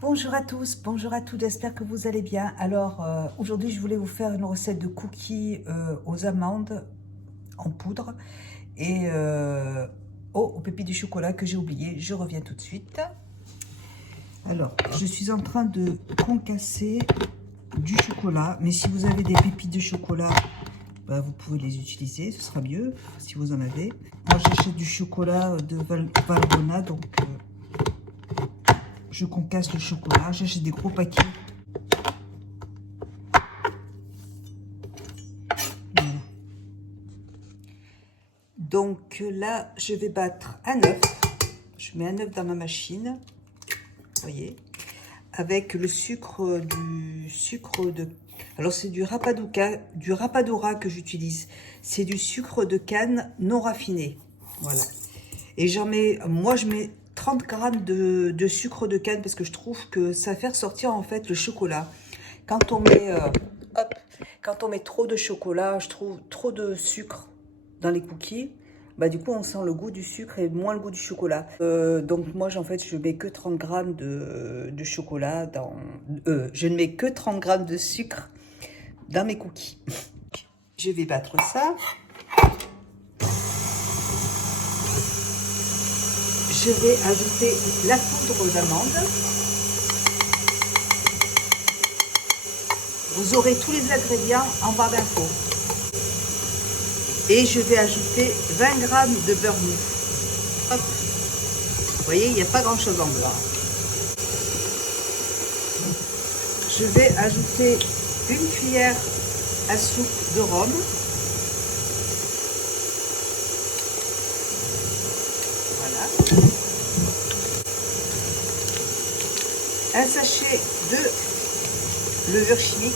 Bonjour à tous, bonjour à toutes, j'espère que vous allez bien. Alors aujourd'hui je voulais vous faire une recette de cookies aux amandes en poudre et aux pépites de chocolat que j'ai oublié. Je reviens tout de suite. Alors je suis en train de concasser du chocolat, mais si vous avez des pépites de chocolat, bah, vous pouvez les utiliser, ce sera mieux si vous en avez. Moi j'achète du chocolat de Valrhona, donc je concasse le chocolat, j'achète des gros paquets. Voilà. Donc là, je vais battre un œuf. Je mets un œuf dans ma machine, vous voyez, avec le sucre de... Alors c'est du rapadura que j'utilise. C'est du sucre de canne non raffiné, voilà. Et j'en mets, moi je mets 30 grammes de sucre de canne parce que je trouve que ça fait ressortir en fait le chocolat. Quand on met, quand on met trop de chocolat, je trouve trop de sucre dans les cookies, bah du coup on sent le goût du sucre et moins le goût du chocolat. Donc moi en fait je mets que 30 grammes de chocolat dans... je ne mets que 30 grammes de sucre dans mes cookies. Je vais battre ça. Je vais ajouter la poudre d'amande. Vous aurez tous les ingrédients en barre d'infos. Et je vais ajouter 20 g de beurre mou. Hop. Vous voyez, il n'y a pas grand chose en blanc. Je vais ajouter une cuillère à soupe de rhum. Voilà. Un sachet de levure chimique.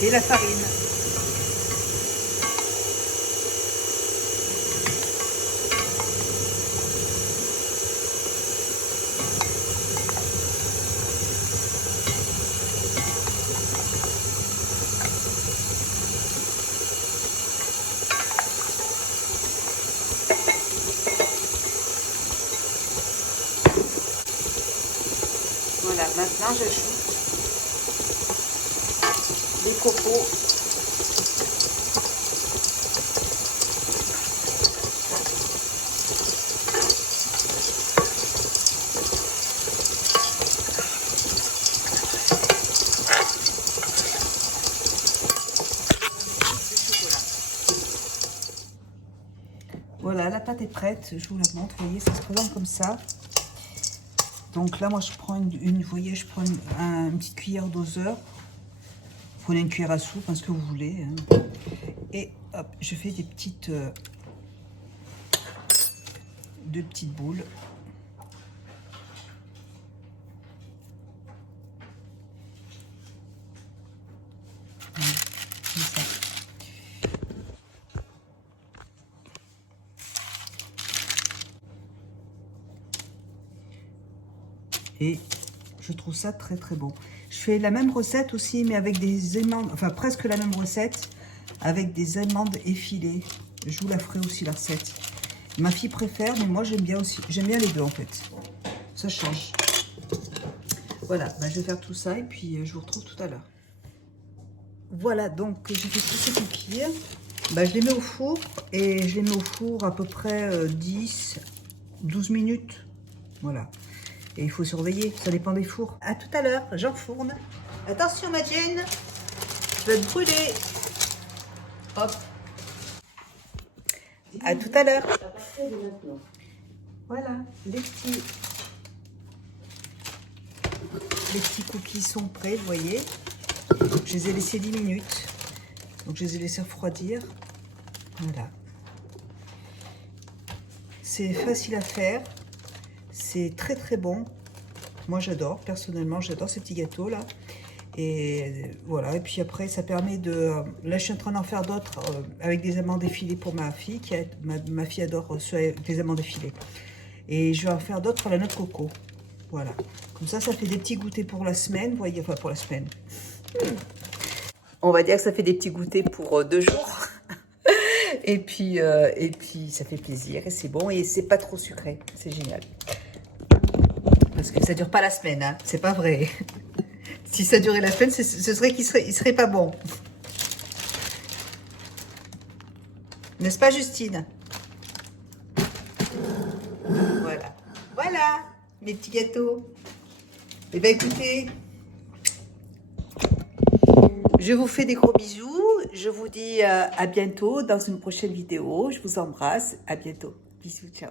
Et la farine. Voilà, maintenant j'ajoute les cocos. Voilà, la pâte est prête, je vous la montre, vous voyez, ça se présente comme ça. Donc là, moi, je prends vous voyez, je prends une petite cuillère doseur. Vous prenez une cuillère à soupe, hein, ce que vous voulez. Hein. Et hop, je fais des petites, deux petites boules. Voilà, comme ça. Et je trouve ça très très bon. Je fais la même recette aussi, mais avec des amandes, enfin presque la même recette, avec des amandes effilées. Je vous la ferai aussi la recette. Ma fille préfère, mais moi j'aime bien aussi. J'aime bien les deux en fait. Ça change. Voilà, bah, je vais faire tout ça et puis je vous retrouve tout à l'heure. Voilà, donc j'ai fait tous ces cookies. Bah, je les mets au four et je les mets au four à peu près 10-12 minutes. Voilà. Et il faut surveiller, ça dépend des fours. À tout à l'heure, j'enfourne. Attention ma Jane, je vais te brûler. Hop. À tout à l'heure. Voilà, les petits cookies sont prêts, vous voyez. Je les ai laissés 10 minutes. Donc je les ai laissés refroidir. Voilà. C'est facile à faire. C'est très très bon. Moi j'adore, personnellement j'adore ces petits gâteaux là. Et voilà, et puis après ça permet de... Là je suis en train d'en faire d'autres avec des amandes effilées pour ma fille. Ma fille adore ceux avec des amandes effilées. Et je vais en faire d'autres à la noix de coco. Voilà. Comme ça fait des petits goûters pour la semaine, vous voyez, enfin pour la semaine. On va dire que ça fait des petits goûters pour 2 jours. Et puis ça fait plaisir et c'est bon et c'est pas trop sucré. C'est génial. Parce que ça dure pas la semaine, hein. C'est pas vrai. Si ça durait la semaine, ce serait qu'il serait pas bon. N'est-ce pas, Justine? Voilà. Voilà, mes petits gâteaux. Eh bien, écoutez, je vous fais des gros bisous. Je vous dis à bientôt dans une prochaine vidéo. Je vous embrasse. À bientôt. Bisous, ciao.